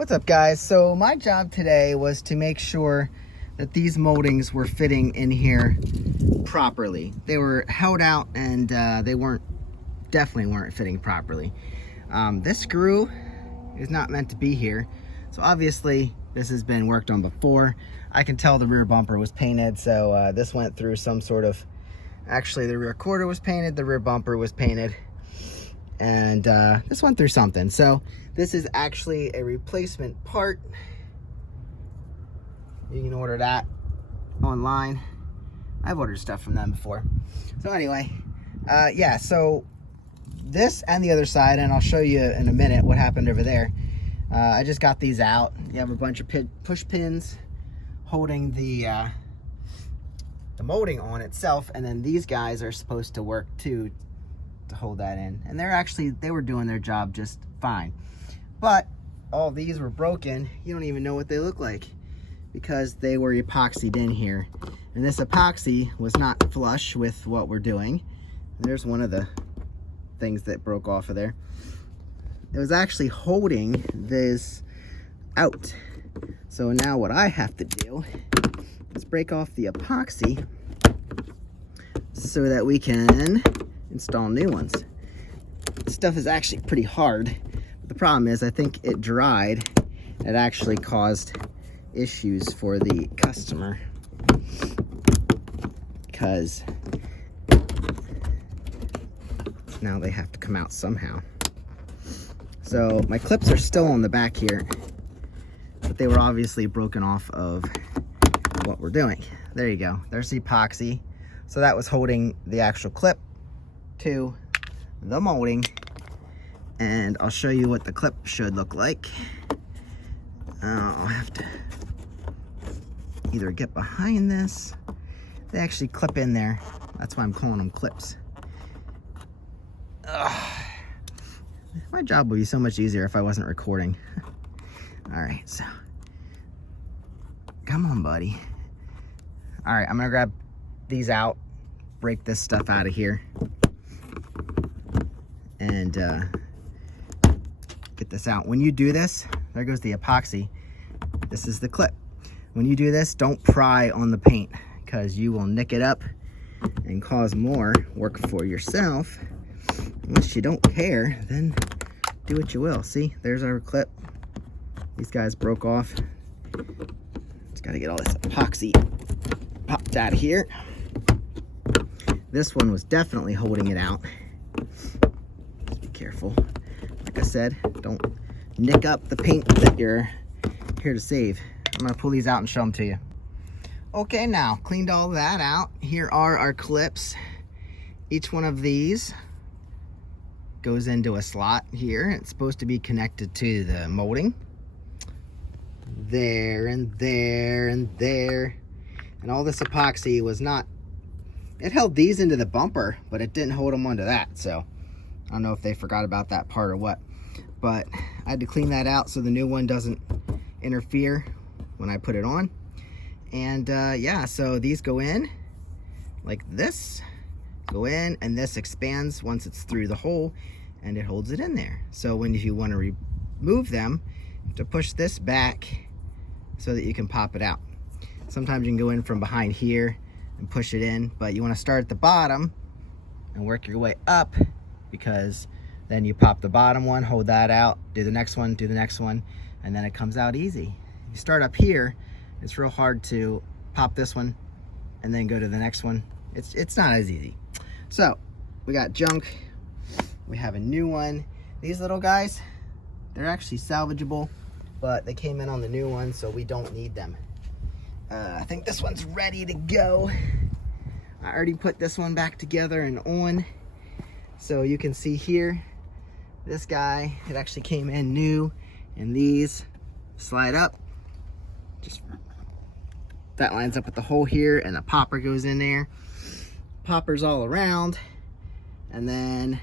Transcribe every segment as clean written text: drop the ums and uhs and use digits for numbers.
What's up, guys? So my job today was to make sure that these moldings were fitting in here properly. They were held out and they definitely weren't fitting properly. This screw is not meant to be here, so obviously this has been worked on before. I can tell the rear bumper was painted, so this went through some sort of, actually the rear quarter was painted, the rear bumper was painted, and this went through something. So this is actually a replacement part. You can order that online. I've ordered stuff from them before. So anyway, yeah, so this and the other side, and I'll show you in a minute what happened over there. I just got these out. You have a bunch of push pins holding the molding on itself, and then these guys are supposed to work too to hold that in, and they were doing their job just fine. But all these were broken. You don't even know what they look like because they were epoxied in here, and this epoxy was not flush with what we're doing. There's one of the things that broke off of there. It was actually holding this out. So now what I have to do is break off the epoxy so that we can install new ones. This stuff is actually pretty hard. But the problem is, I think it dried. It actually caused issues for the customer because now they have to come out somehow. So my clips are still on the back here, but they were obviously broken off of what we're doing. There you go. There's the epoxy. So that was holding the actual clip to the molding, and I'll show you what the clip should look like. I'll have to either get behind this. They actually clip in there. That's why I'm calling them clips. Ugh. My job would be so much easier if I wasn't recording. All right, so come on, buddy. All right, I'm gonna grab these out, break this stuff out of here, and get this out. When you do this, there goes the epoxy. This is the clip. When you do this, don't pry on the paint because you will nick it up and cause more work for yourself. Unless you don't care, then do what you will. See, there's our clip. These guys broke off. Just got to get all this epoxy popped out of here. This one was definitely holding it out. Just be careful. Like I said, don't nick up the paint that you're here to save. I'm going to pull these out and show them to you. Okay, now, cleaned all that out. Here are our clips. Each one of these goes into a slot here. It's supposed to be connected to the molding. There and there and there. And all this epoxy was not, it held these into the bumper, but it didn't hold them onto that. So I don't know if they forgot about that part or what, but I had to clean that out so the new one doesn't interfere when I put it on. And yeah, so these go in like this. Go in, and this expands once it's through the hole, and it holds it in there. So when you want to remove them, you have to push this back so that you can pop it out. Sometimes you can go in from behind here and push it in, but you want to start at the bottom and work your way up, because then you pop the bottom one, hold that out, do the next one, do the next one, and then it comes out easy. You start up here, it's real hard to pop this one and then go to the next one. It's not as easy. So we got junk, we have a new one. These little guys, they're actually salvageable, but they came in on the new one, so we don't need them. I think this one's ready to go. I already put this one back together and on. So you can see here, this guy, it actually came in new, and these slide up. Just that lines up with the hole here, and the popper goes in there. Poppers all around, and then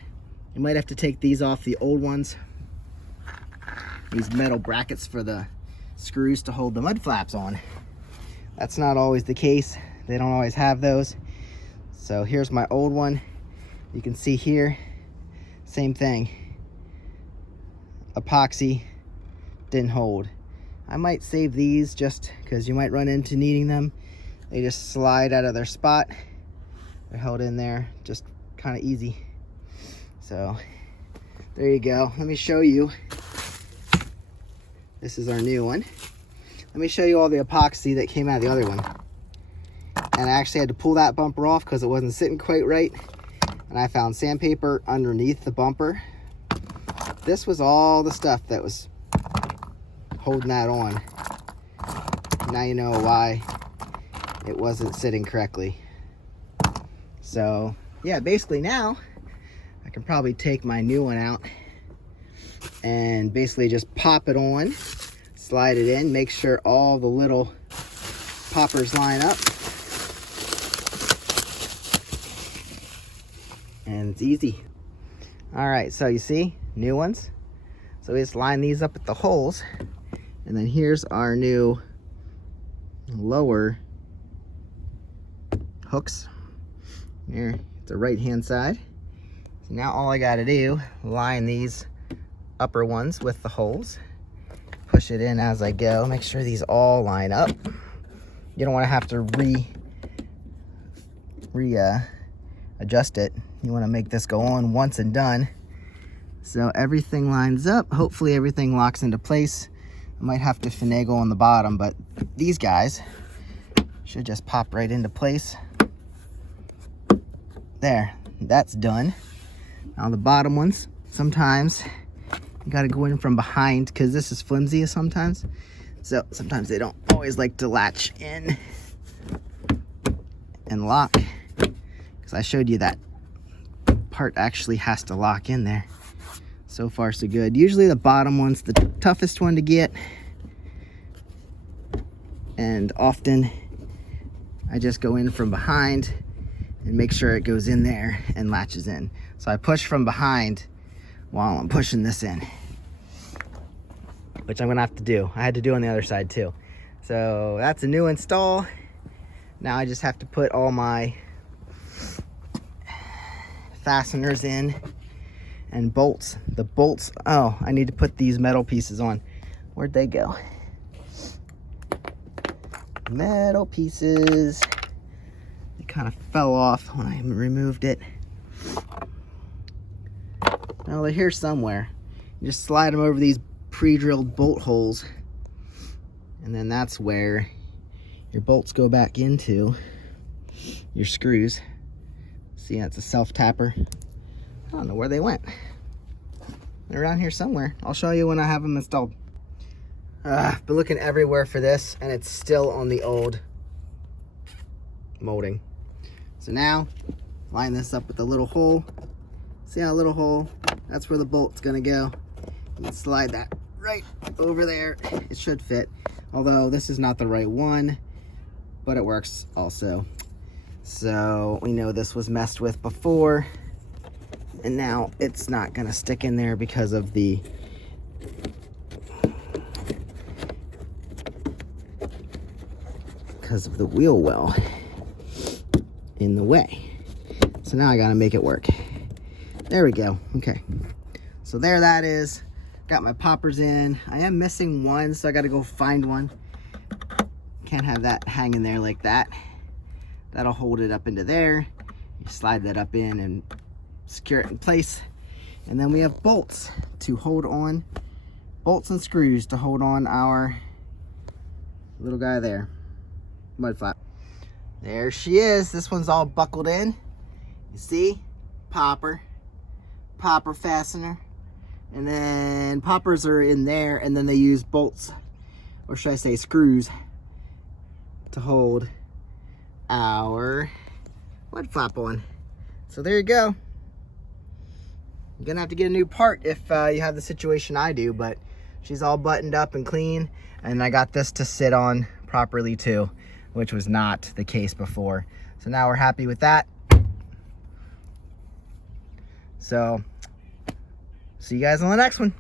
you might have to take these off, the old ones. These metal brackets for the screws to hold the mud flaps on. That's not always the case. They don't always have those. So here's my old one. You can see here, same thing. Epoxy didn't hold. I might save these just because you might run into needing them. They just slide out of their spot. They're held in there, just kind of easy. So there you go. Let me show you. This is our new one. Let me show you all the epoxy that came out of the other one. And I actually had to pull that bumper off because it wasn't sitting quite right. And I found sandpaper underneath the bumper. This was all the stuff that was holding that on. Now you know why it wasn't sitting correctly. So yeah, basically now I can probably take my new one out and basically just pop it on, slide it in, make sure all the little poppers line up. And it's easy. All right, so you see, new ones. So we just line these up at the holes. And then here's our new lower hooks. Here, the right-hand side. So now all I gotta do, line these upper ones with the holes. Push it in as I go. Make sure these all line up. You don't wanna have to adjust it. You wanna make this go on once and done. So everything lines up. Hopefully everything locks into place. I might have to finagle on the bottom, but these guys should just pop right into place. There, that's done. Now the bottom ones, sometimes you gotta go in from behind because this is flimsy sometimes. So sometimes they don't always like to latch in and lock. Because I showed you that part actually has to lock in there. So far so good. Usually the bottom one's the toughest one to get. And often I just go in from behind and make sure it goes in there and latches in. So I push from behind while I'm pushing this in, which I'm gonna have to do. I had to do on the other side too. So that's a new install. Now I just have to put all my fasteners in and bolts. The bolts, oh, I need to put these metal pieces on. Where'd they go? Metal pieces. They kind of fell off when I removed it. Now they're here somewhere. You just slide them over these pre-drilled bolt holes, and then that's where your bolts go back into your screws. See, that's a self-tapper. I don't know where they went. They're around here somewhere. I'll show you when I have them installed. I've been looking everywhere for this, and it's still on the old molding. So now, line this up with a little hole. See that little hole? That's where the bolt's gonna go. You can slide that right over there. It should fit. Although this is not the right one, but it works also. So we know this was messed with before, and now it's not gonna stick in there because of the wheel well in the way. So now I gotta make it work. There we go. Okay, so there that is. Got my poppers in. I am missing one, so I gotta go find one. Can't have that hanging there like that. That'll hold it up into there. You slide that up in and secure it in place. And then we have bolts to hold on, bolts and screws to hold on our little guy there, mud flap. There she is. This one's all buckled in. You see, popper fastener. And then poppers are in there, and then they use bolts, or should I say screws, to hold our mud flap on. So there you go. You're gonna have to get a new part if you have the situation I do, but she's all buttoned up and clean, and I got this to sit on properly too, which was not the case before. So now we're happy with that. So see you guys on the next one.